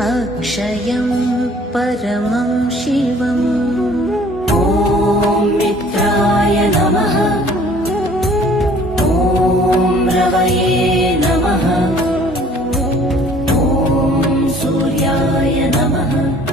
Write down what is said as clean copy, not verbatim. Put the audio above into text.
अक्षयं परमं शिवम्। ॐ मित्राय नमः। ॐ रवये नमः। ॐ सूर्याय नमः।